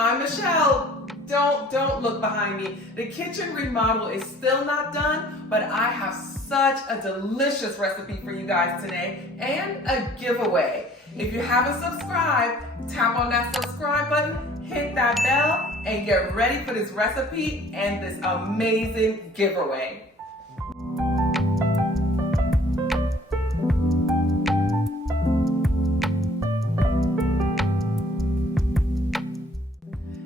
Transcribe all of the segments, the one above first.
I'm Michelle. Don't look behind me. The kitchen remodel is still not done, but I have such a delicious recipe for you guys today and a giveaway. If you haven't subscribed, tap on that subscribe button, hit that bell, and get ready for this recipe and this amazing giveaway.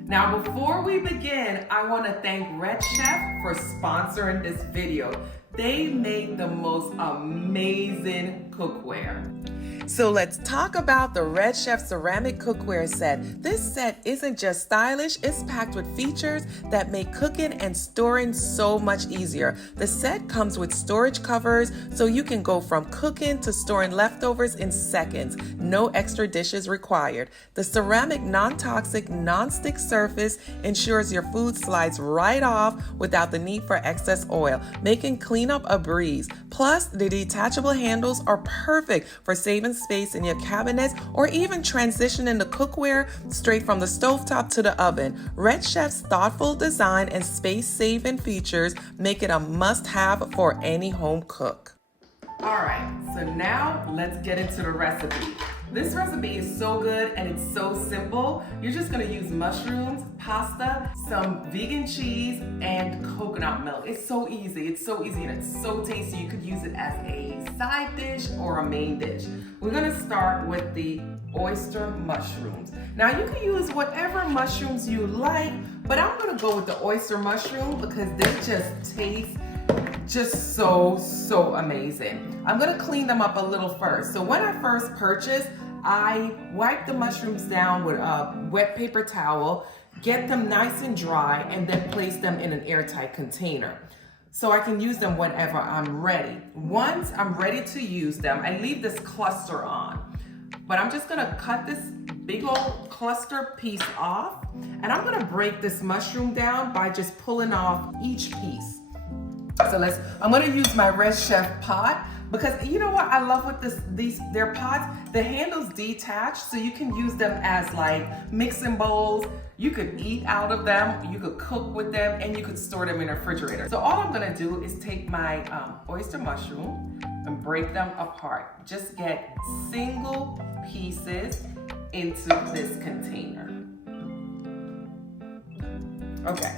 Now, before we begin, I want to thank Red Chef for sponsoring this video. They made the most amazing cookware. So let's talk about the Red Chef ceramic cookware set. This set isn't just stylish, it's packed with features that make cooking and storing so much easier. The set comes with storage covers so you can go from cooking to storing leftovers in seconds. No extra dishes required. The ceramic non-toxic, non-stick surface ensures your food slides right off without the need for excess oil, making cleanup a breeze. Plus, the detachable handles are perfect for saving space in your cabinets or even transitioning the cookware straight from the stovetop to the oven. Red Chef's thoughtful design and space-saving features make it a must-have for any home cook. All right, so now let's get into the recipe. This recipe is so good and it's so simple. You're just gonna use mushrooms, pasta, some vegan cheese, and coconut milk. It's so easy and it's so tasty. You could use it as a side dish or a main dish. We're gonna start with the oyster mushrooms. Now you can use whatever mushrooms you like, but I'm gonna go with the oyster mushroom because they just taste just so amazing. I'm gonna clean them up a little first. So when I first purchased, I wipe the mushrooms down with a wet paper towel, get them nice and dry, and then place them in an airtight container so I can use them whenever I'm ready. Once I'm ready to use them, I leave this cluster on, but I'm just gonna cut this big old cluster piece off, and I'm gonna break this mushroom down by just pulling off each piece. So I'm gonna use my Red Chef pot because you know what I love with their pots? The handles detach so you can use them as like mixing bowls. You could eat out of them, you could cook with them, and you could store them in a refrigerator. So all I'm gonna do is take my oyster mushroom and break them apart. Just get single pieces into this container. Okay.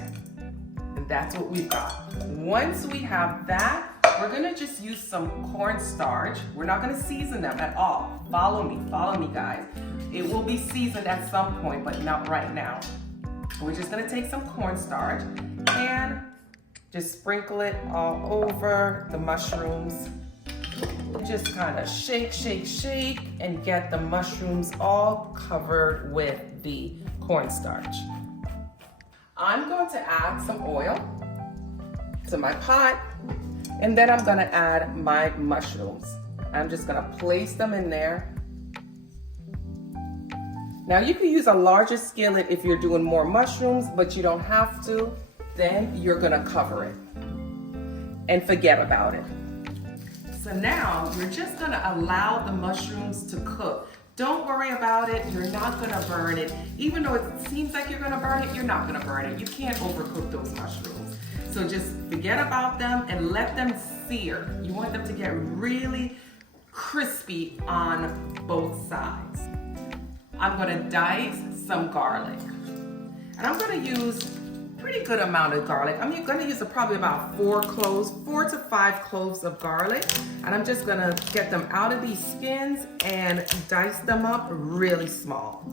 And that's what we've got. Once we have that, we're gonna just use some cornstarch. We're not gonna season them at all. Follow me guys. It will be seasoned at some point, but not right now. We're just gonna take some cornstarch and just sprinkle it all over the mushrooms. Just kind of shake, and get the mushrooms all covered with the cornstarch. I'm going to add some oil to my pot, and then I'm gonna add my mushrooms. I'm just gonna place them in there. Now you can use a larger skillet if you're doing more mushrooms, but you don't have to. Then you're gonna cover it and forget about it. So now you're just gonna allow the mushrooms to cook. Don't worry about it, you're not gonna burn it. Even though it seems like you're gonna burn it, you're not gonna burn it. You can't overcook those mushrooms. So just forget about them and let them sear. You want them to get really crispy on both sides. I'm gonna dice some garlic. And I'm gonna use pretty good amount of garlic. I'm gonna use probably about 4 to 5 cloves of garlic. And I'm just gonna get them out of these skins and dice them up really small.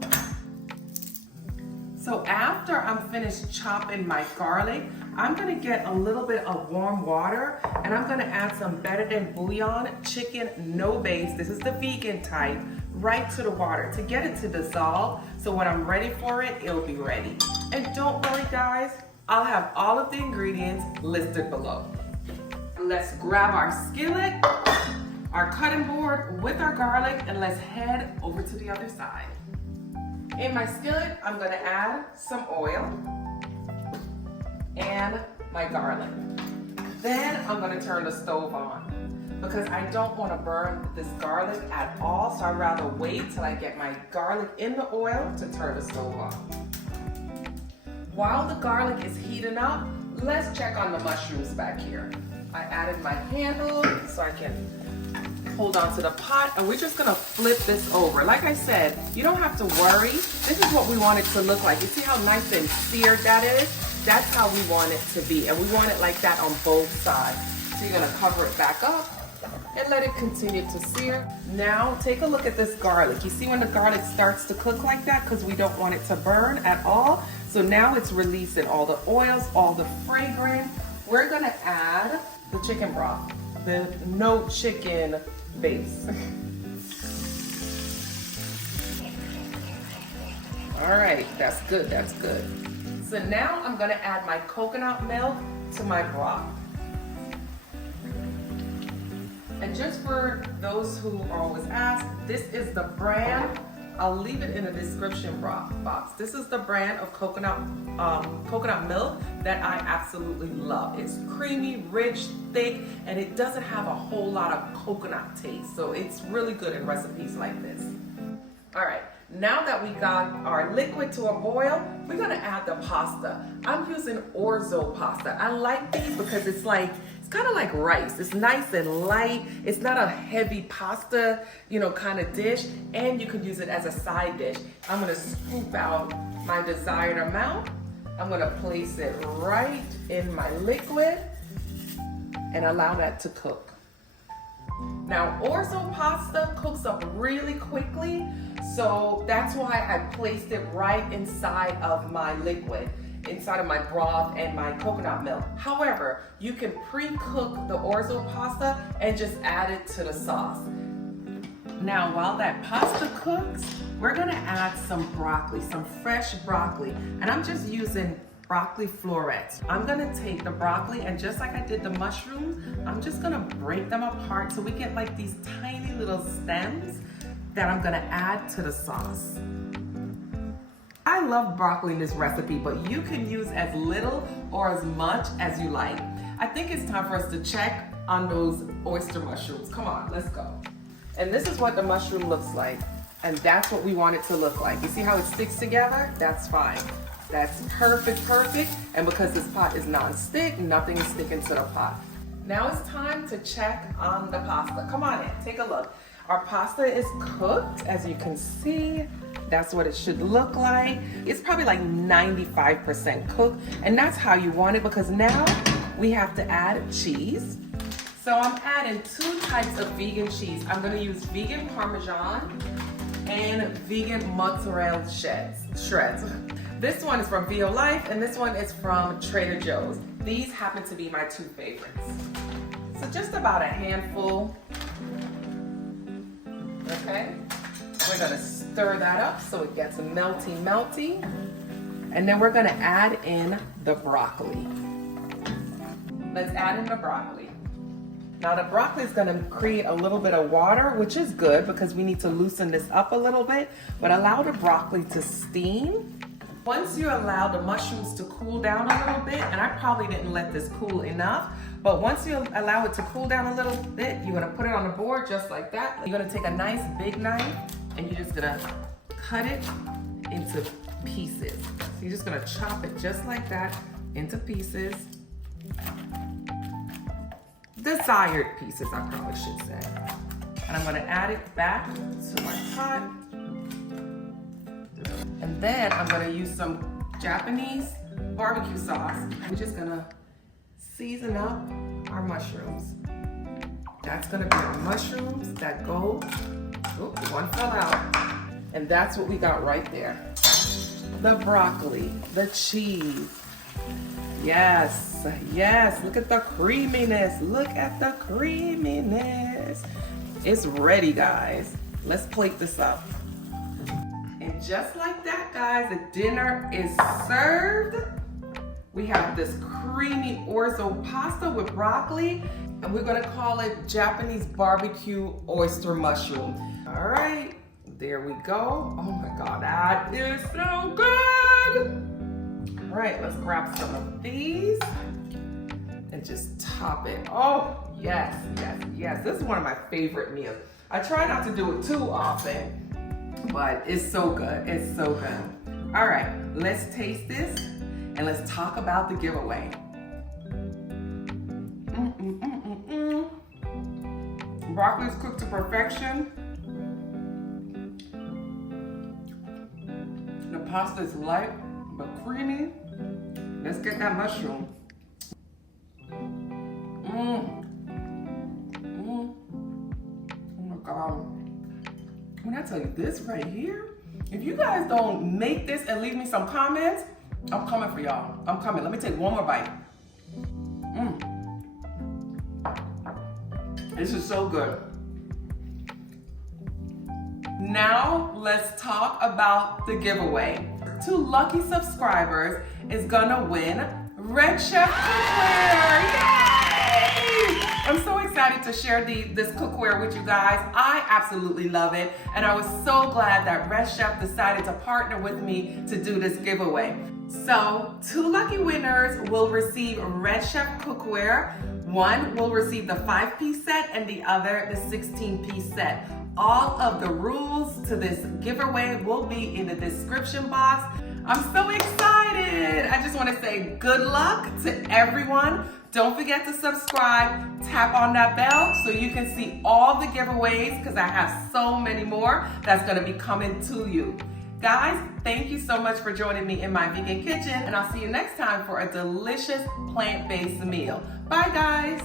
So after I'm finished chopping my garlic, I'm gonna get a little bit of warm water and I'm gonna add some better than bouillon chicken, no base. This is the vegan type, right to the water to get it to dissolve. So when I'm ready for it, it'll be ready. And don't worry guys, I'll have all of the ingredients listed below. Let's grab our skillet, our cutting board with our garlic, and let's head over to the other side. In my skillet, I'm gonna add some oil and my garlic. Then I'm gonna turn the stove on because I don't wanna burn this garlic at all, so I'd rather wait till I get my garlic in the oil to turn the stove on. While the garlic is heating up, let's check on the mushrooms back here. I added my handle so I can hold on to the pot, and we're just gonna flip this over. Like I said, you don't have to worry. This is what we want it to look like. You see how nice and seared that is? That's how we want it to be, and we want it like that on both sides. So you're gonna cover it back up and let it continue to sear. Now take a look at this garlic. You see when the garlic starts to cook like that, because we don't want it to burn at all. So now it's releasing all the oils, all the fragrance. We're gonna add the chicken broth, the no chicken base. All right, that's good, that's good. So now I'm gonna add my coconut milk to my broth. And just for those who always ask, this is the brand. I'll leave it in the description box. This is the brand of coconut milk that I absolutely love. It's creamy, rich, thick, and it doesn't have a whole lot of coconut taste. So it's really good in recipes like this. All right, now that we got our liquid to a boil, we're gonna add the pasta. I'm using Orzo pasta. I like these because it's kind of like rice. It's nice and light. It's not a heavy pasta, kind of dish, and you can use it as a side dish. I'm gonna scoop out my desired amount. I'm gonna place it right in my liquid and allow that to cook. Now, Orzo pasta cooks up really quickly, so that's why I placed it right inside of my liquid, inside of my broth and my coconut milk. However, you can pre-cook the Orzo pasta and just add it to the sauce. Now, while that pasta cooks, we're gonna add some broccoli, some fresh broccoli, and I'm just using broccoli florets. I'm gonna take the broccoli, and just like I did the mushrooms, I'm just gonna break them apart so we get like these tiny little stems that I'm gonna add to the sauce. I love broccoli in this recipe, but you can use as little or as much as you like. I think it's time for us to check on those oyster mushrooms. Come on, let's go. And this is what the mushroom looks like. And that's what we want it to look like. You see how it sticks together? That's fine. That's perfect. And because this pot is non-stick, nothing is sticking to the pot. Now it's time to check on the pasta. Come on in, take a look. Our pasta is cooked, as you can see. That's what it should look like. It's probably like 95% cooked, and that's how you want it, because now we have to add cheese. So I'm adding 2 types of vegan cheese. I'm gonna use vegan Parmesan and vegan mozzarella shreds. This one is from Bio Life, and this one is from Trader Joe's. These happen to be my 2 favorites. So just about a handful. Okay, we're gonna stir that up so it gets melty. And then we're gonna add in the broccoli. Let's add in the broccoli. Now the broccoli is gonna create a little bit of water, which is good because we need to loosen this up a little bit, but allow the broccoli to steam. Once you allow the mushrooms to cool down a little bit, and I probably didn't let this cool enough, but once you allow it to cool down a little bit, you're gonna put it on the board just like that. You're gonna take a nice big knife and you're just gonna cut it into pieces. So you're just gonna chop it just like that into pieces. Desired pieces, I probably should say. And I'm gonna add it back to my pot. And then I'm gonna use some Japanese barbecue sauce. We're just gonna season up our mushrooms. That's gonna be our mushrooms that go, oops, one fell out. And that's what we got right there. The broccoli, the cheese. Yes, look at the creaminess. Look at the creaminess. It's ready, guys. Let's plate this up. And just like that, guys, the dinner is served. We have this creamy Orzo pasta with broccoli, and we're gonna call it Japanese barbecue oyster mushroom. All right, there we go. Oh my God, that is so good. All right, let's grab some of these and just top it. Oh, yes. This is one of my favorite meals. I try not to do it too often, but it's so good. All right, let's taste this. and let's talk about the giveaway. Broccoli's cooked to perfection. The pasta is light but creamy. Let's get that mushroom. Oh my God. When I tell you this right here, if you guys don't make this and leave me some comments, I'm coming for y'all. I'm coming. Let me take one more bite. This is so good. Now let's talk about the giveaway. 2 lucky subscribers is gonna win Red Chef cookware. Yay! I'm so excited to share this cookware with you guys. I absolutely love it, and I was so glad that Red Chef decided to partner with me to do this giveaway. So 2 lucky winners will receive Red Chef cookware. One will receive the 5-piece set and the other the 16-piece set. All of the rules to this giveaway will be in the description box. I'm so excited. I just want to say good luck to everyone. Don't forget to subscribe, tap on that bell so you can see all the giveaways, because I have so many more that's going to be coming to you. Guys, thank you so much for joining me in my vegan kitchen, and I'll see you next time for a delicious plant-based meal. Bye, guys.